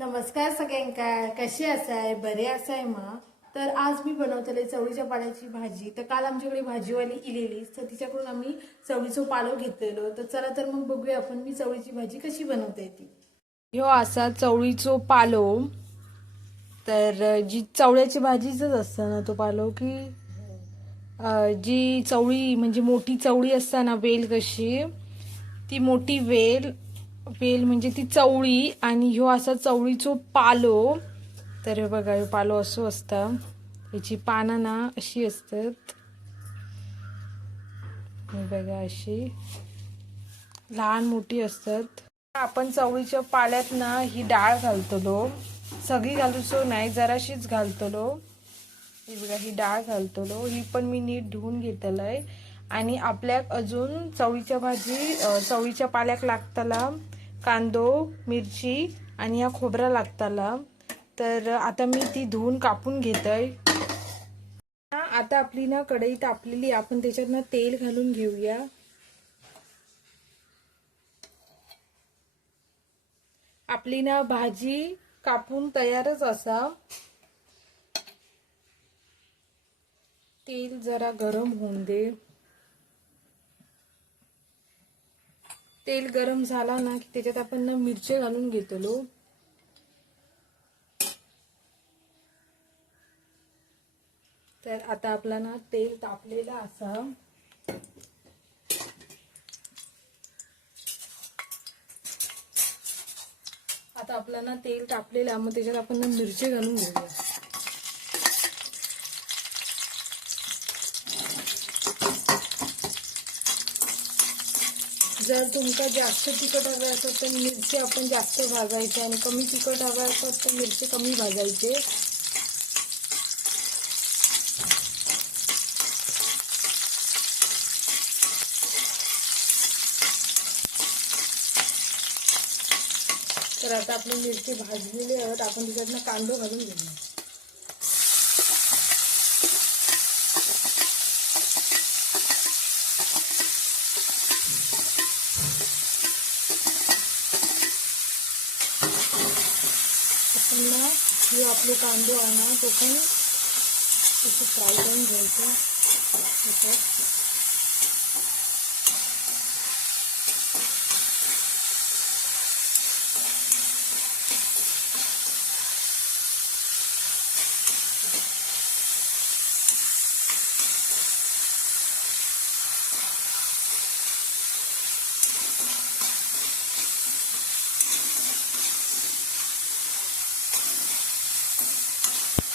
नमस्कार सगळ्यांका, कशी असाय? बरे असाय मा? तर आज मी बनवतले चवळीच्या पाल्याची भाजी. तर काल आमच्याकडे भाजीवाली इलेली, तर तिच्याकडून आम्ही चवळीचो पालो घेतलेलो. तर चला तर मग बघूया आपण मी चवळीची भाजी कशी बनवता येते. ह्यो असा चवळीचो पालो. तर जी चवळ्याची भाजीच असतं ना तो पालो की जी चवळी म्हणजे मोठी चवळी असता ना, वेल कशी ती मोठी वेल वेल म्हणजे ती चवळी आणि ह्यो असा चवळीचो पालो. तर हे बघा, ह्यो पालो असो असता. ह्याची पानं ना अशी असतात, हे बघा अशी लहान मोठी असतात. आपण चवळीच्या पाल्यात ना ही डाळ घालतलो, सगळी घालूचो नाही, जराशीच घालतलो. ही बघा ही डाळ घालतलो, ही पण मी नीट धुवून घेतलंय. आणि आपल्याक अजून चवळीच्या पाल्याक लागतला कांदो, मिरची आणि या खोबरा लागतला. तर आता मी ती धुवून कापून घेतय. आता आपली ना कढई तापलेली, आपण त्याच्यात ना तेल घालून घेऊया. आपली ना भाजी कापून तयारच असा. तेल जरा गरम होऊन दे. तेल गरम झाला ना की त्याच्यात आपण ना मिरची घालून घेतलो. तर आता आपला ना तेल तापलेला असा. आता आपला ना तेल तापलेला, मग त्याच्यात आपण ना मिरची घालून घेऊया. जर तुमका जास्त तिखट हवे असेल तर मिरची आपण जास्त भाजायची, आणि कमी तिखट हवे असेल तर मिरची कमी भाजायचे. तर आता आपली मिरची भाजलेली आहेत, आपण त्याच्यातनं कांदो घालून घेऊया. आपण ना जो आपले कांदो आहे ना तो पण असं फ्राय करून घ्यायचं.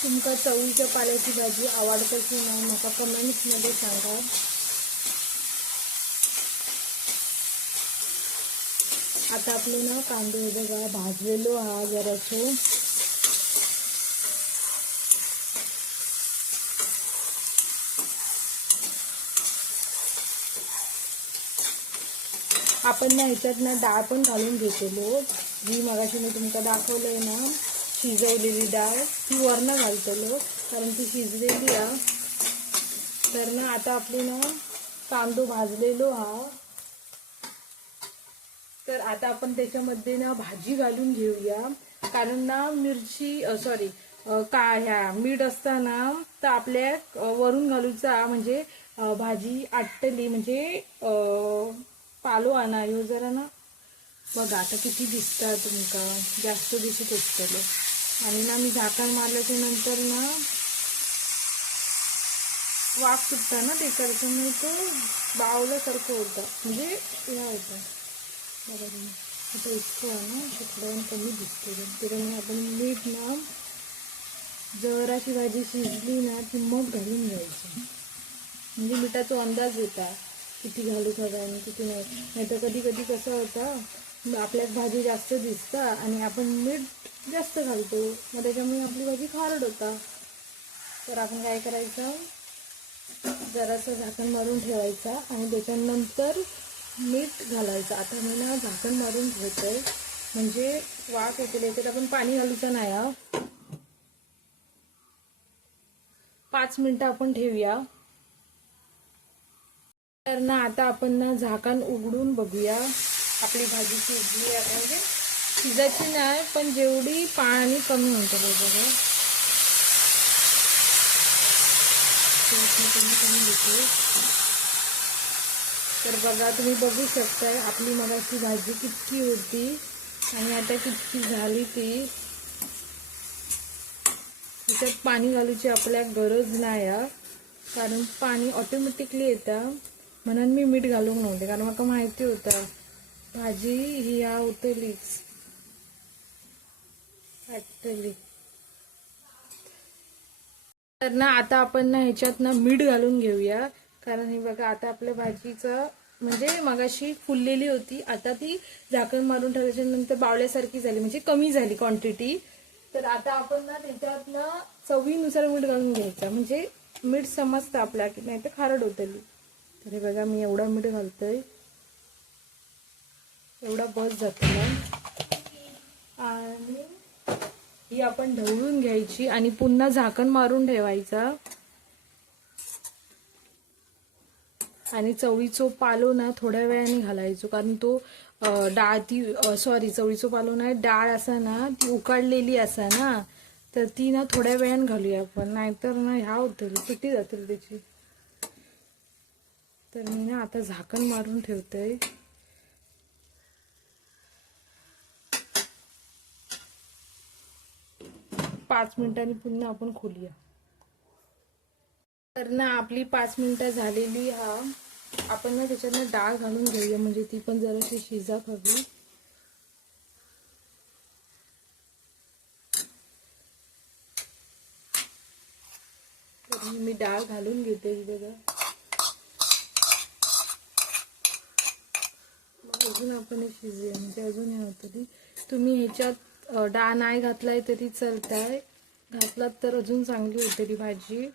तुमका चवळीच्या पाल्याची भाजी आवडते की नाही मला कमेंट्समध्ये सांगा. आता आपले ना कांदे बघा भाजलेलो हा जरासो. आपण ना ह्याच्यात ना डाळ पण घालून घेतलो, जी मगाशी मी तुमका दाखवलंय ना शिजवलेली डाळ, ती वरनं घालतलो कारण ती शिजलेली आहे. तर ना आता आपली ना कांदो भाजलेलो हा. तर आता आपण त्याच्यामध्ये ना भाजी घालून घेऊया, कारण ना मिरची ह्या मीठ असताना तर आपल्या वरून घालूचा म्हणजे भाजी आटली म्हणजे पालो आणा ह्यो जरा ना बघा आता किती दिसता तुमका, जास्त दिसत असतलो. आणि ना मी झाकण मारल्याच्या नंतर ना वाफ सुटता ना ते करतो, मी तो बावल्यासारखं होतं म्हणजे या होतं बघा तुम्ही. आता इतकं आहे ना थोडं कमी दिसते, त्याच्यामुळे आपण मीठ ना जराशी भाजी शिजली ना ती मग घालून घ्यायची, म्हणजे मिठाचा अंदाज येता किती घालू हवा आणि किती नाही. नाही तर कधी कधी कसं होतं आपल्यात भाजी जास्त दिसता आणि आपण मीठ जास्त घालतो, मग त्याच्यामुळे आपली भाजी खारट होता. तर आपण काय करायचं, जरासं झाकण मारून ठेवायचा आणि त्याच्यानंतर मीठ घालायचं. आता मी ना झाकण मारून ठेवतोय म्हणजे वाफ येते. त्याच्यात आपण पाणी घालूचं नाही. 5 मिनिटं आपण ठेवूया. तर ना आता आपण ना झाकण उघडून बघूया आपली भाजी शिजली आहे म्हणजे शिजायची नाही, पण जेवढी पाणी कमी होतं बघा, कमी घेते. तर बघा, तुम्ही बघू शकताय आपली मगाची भाजी कितकी होती आणि आता कितकी झाली ती. त्याच्यात पाणी घालूची आपल्याला गरज नाही, कारण पाणी ऑटोमॅटिकली येतं. म्हणून मी मीठ घालूक नव्हते, कारण मला माहिती होतं भाजी ही या उतरलीच ॲक्च्युली. तर ना आता आपण ना ह्याच्यात ना मीठ घालून घेऊया, कारण हे बघा आता आपल्या भाजीचं म्हणजे मगाशी फुललेली होती, आता ती झाकण मारून ठेवल्याच्या नंतर बावल्यासारखी झाली, म्हणजे कमी झाली क्वांटिटी. तर आता आपण ना त्याच्यात ना चवीनुसार मीठ घालून घ्यायचं, म्हणजे मीठ समजतं आपल्या की नाही तर खारट होतली. तर हे बघा मी एवढा मीठ घालतोय, एवढा बस जातो. आणि ही आपण ढवळून घ्यायची आणि पुन्हा झाकण मारून ठेवायचा. आणि चवळीचो पालो ना थोड्या वेळाने घालायचो, कारण तो डाळ ती चवळीचो पालो नाही, डाळ असा ना ती उकाडलेली असा ना, तर ती ना थोड्या वेळाने घालूया आपण, नाहीतर ना ह्या होतील पिटी जातील त्याची. तर मी ना आता झाकण मारून ठेवते. पाच मिनिटांनी पुन्हा आपण खोलूया. तर ना आपली 5 मिनिटं झालेली. आपण ना त्याच्यात डाळ घालून घेऊया, म्हणजे ती पण जराशी शिजा हवी. तर मी डाळ घालून घेते बघा. मग अजून आपण हे शिजूया, म्हणजे अजून हे होतं. तुम्ही ह्याच्यात डाळ नाही घातलाय तरी चालताय, घातलात तर अजून चांगली होते ती भाजी.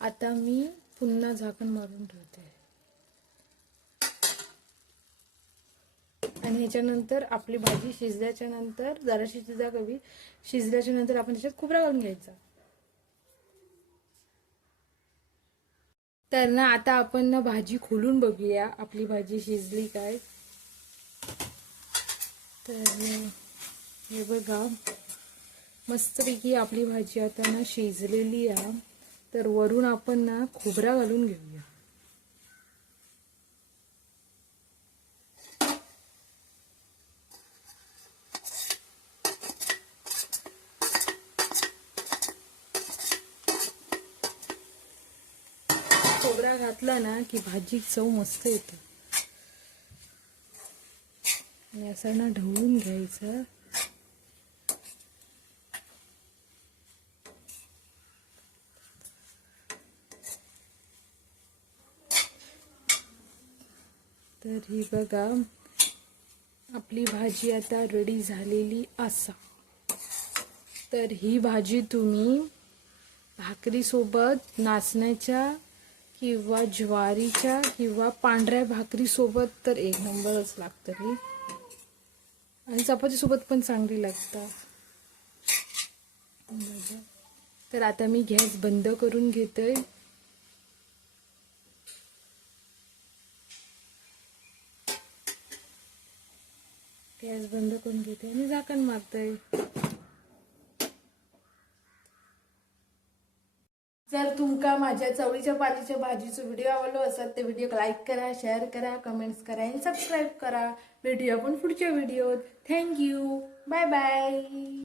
आता मी पुन्हा झाकण मारून ठेवते आणि ह्याच्यानंतर आपली भाजी शिजल्याच्या नंतर जराशी शिजल्याच्या नंतर आपण त्याच्यात खोबरा घालून घ्यायचा. तर ना आता आपण ना भाजी खोलून बघूया आपली भाजी शिजली काय. तर हे बघा, मस्तपैकी आपली भाजी आता ना शिजलेली आहे. तर वरून आपण ना खोबरा घालून घेऊया. खोबरा घातला ना की भाजी चव मस्त येते. आणि असं ना ढवळून घ्यायचं. तर ही बघा आपली भाजी आता रेडी झालेली असा. तर ही भाजी तुम्ही भाकरीसोबत, नाचण्याच्या किंवा ज्वारीच्या किंवा पांढऱ्या भाकरीसोबत तर एक नंबरच लागतं. आणि चपातीसोबत पण चांगली लागतात. तर आता मी गॅस बंद करून घेतोय. गॅस बंद करून घेते आणि झाकण मारतोय. जर तुमका माझ्या चवळीच्या पालीच्या भाजीचा व्हिडिओ आवडलो असेल तर व्हिडिओ लाईक करा, शेअर करा, कमेंट्स करा आणि सबस्क्राईब करा. भेटूया आपण पुढच्या व्हिडिओत. थँक्यू. Bye bye.